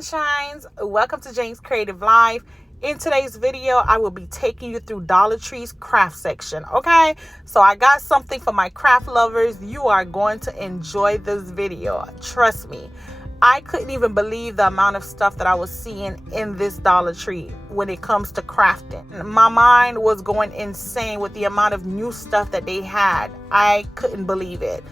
sunshines, welcome to Jane's Creative Life. In today's video, I will be taking you through Dollar Tree's craft section. Okay, so I got something for my craft lovers. You are going to enjoy this video, trust me. I couldn't even believe the amount of stuff that I was seeing in this Dollar Tree when it comes to crafting. My mind was going insane with the amount of new stuff that they had. I couldn't believe it.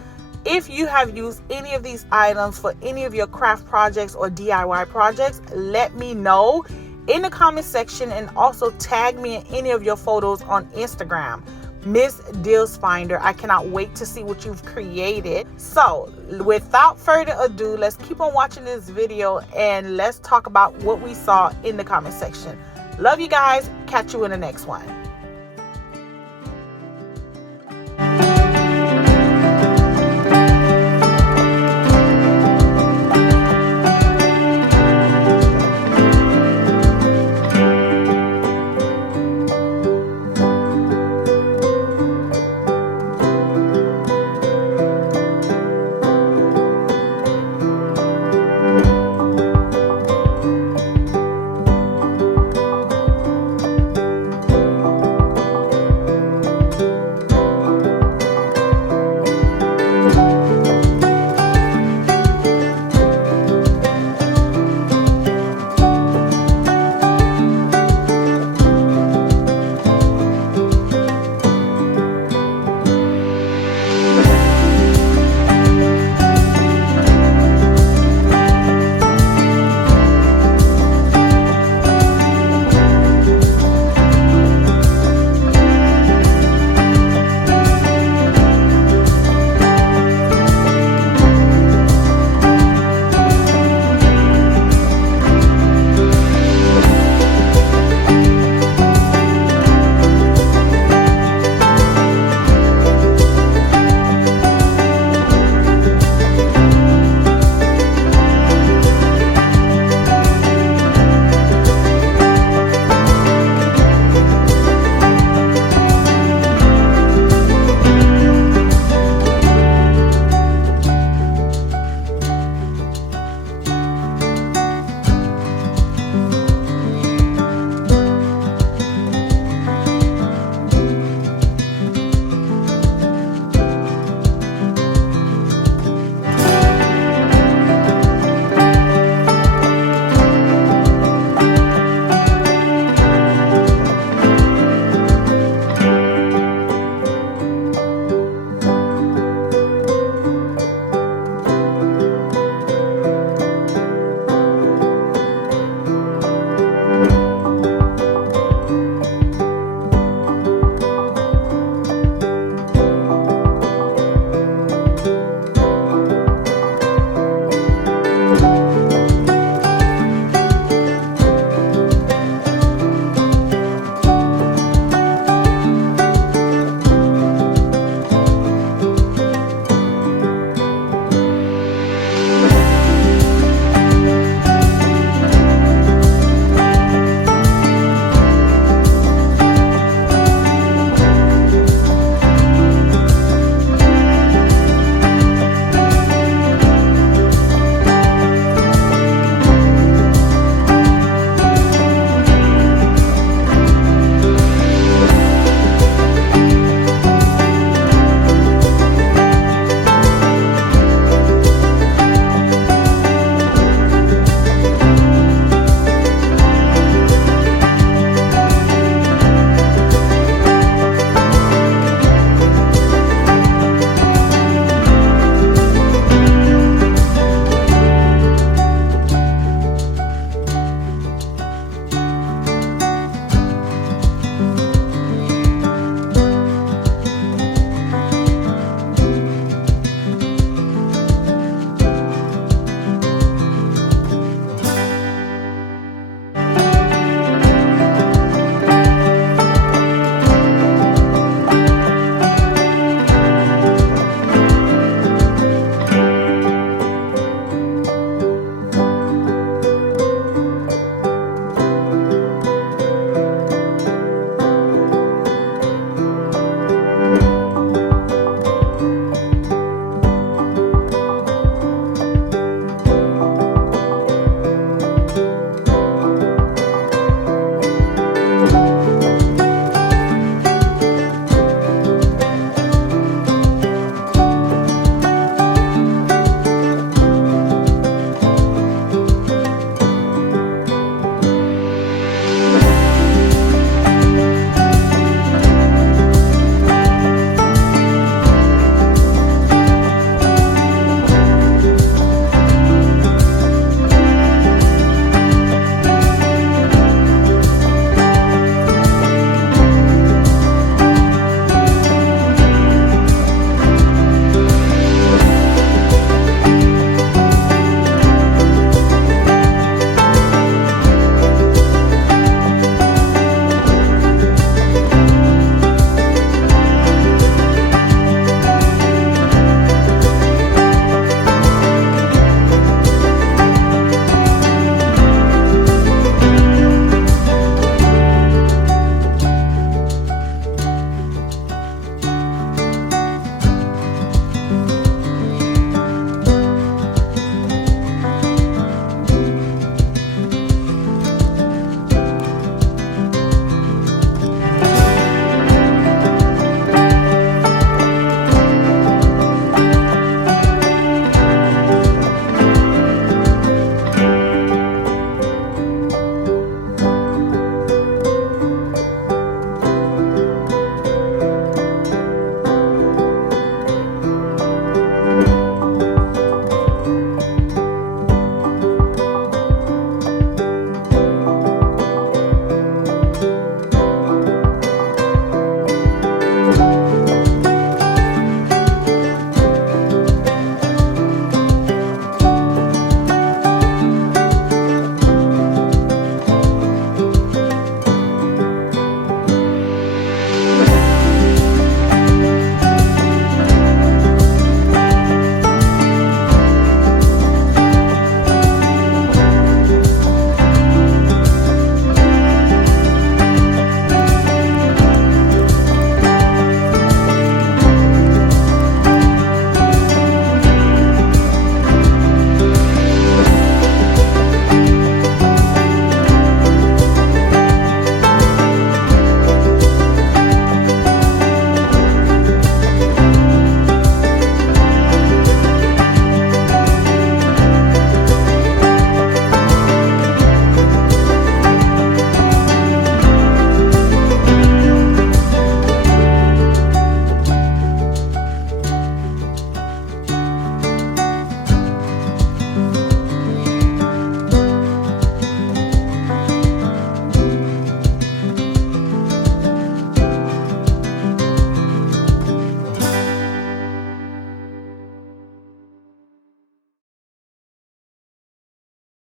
If you have used any of these items for any of your craft projects or DIY projects, let me know in the comment section, and also tag me in any of your photos on Instagram. Miss Deals Finder. I cannot wait to see what you've created. So without further ado, let's keep on watching this video and let's talk about what we saw in the comment section. Love you guys. Catch you in the next one.